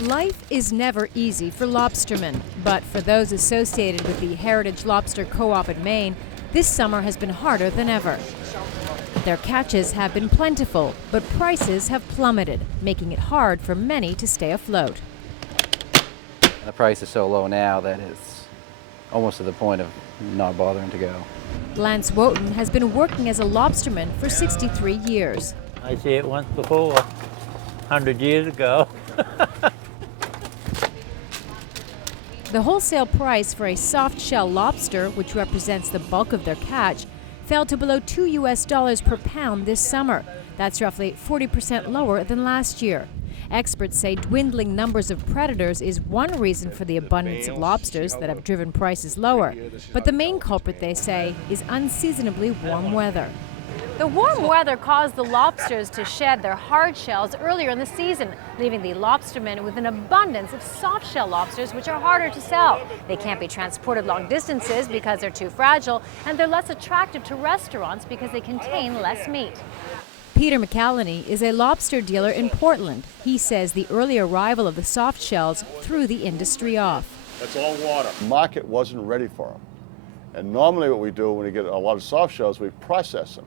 Life is never easy for lobstermen, but for those associated with the Heritage Lobster Co-op in Maine, this summer has been harder than ever. Their catches have been plentiful, but prices have plummeted, making it hard for many to stay afloat. The price is so low now that it's almost to the point of not bothering to go. Lance Wotan has been working as a lobsterman for 63 years. I see it once before, 100 years ago. The wholesale price for a soft-shell lobster, which represents the bulk of their catch, fell to below $2 per pound this summer. That's roughly 40% lower than last year. Experts say dwindling numbers of predators is one reason for the abundance of lobsters that have driven prices lower. But the main culprit, they say, is unseasonably warm weather. The warm weather caused the lobsters to shed their hard shells earlier in the season, leaving the lobstermen with an abundance of soft-shell lobsters, which are harder to sell. They can't be transported long distances because they're too fragile, and they're less attractive to restaurants because they contain less meat. Peter McCallany is a lobster dealer in Portland. He says the early arrival of the soft shells threw the industry off. That's all water. The market wasn't ready for them. And normally what we do when we get a lot of soft shells, we process them.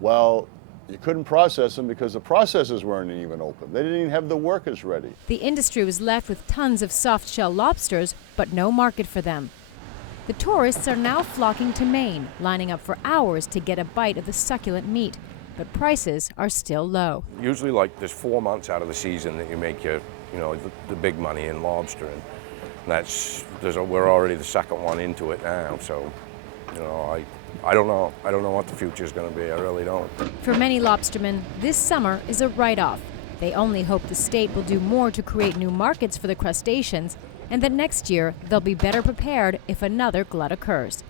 Well, you couldn't process them because the processors weren't even open. They didn't even have the workers ready. The industry was left with tons of soft-shell lobsters, but no market for them. The tourists are now flocking to Maine, lining up for hours to get a bite of the succulent meat. But prices are still low. Usually, like, there's 4 months out of the season that you make your, the big money in lobster, and we're already the second one into it now. So, I don't know. I don't know what the future is going to be. I really don't. For many lobstermen, this summer is a write-off. They only hope the state will do more to create new markets for the crustaceans, and that next year they'll be better prepared if another glut occurs.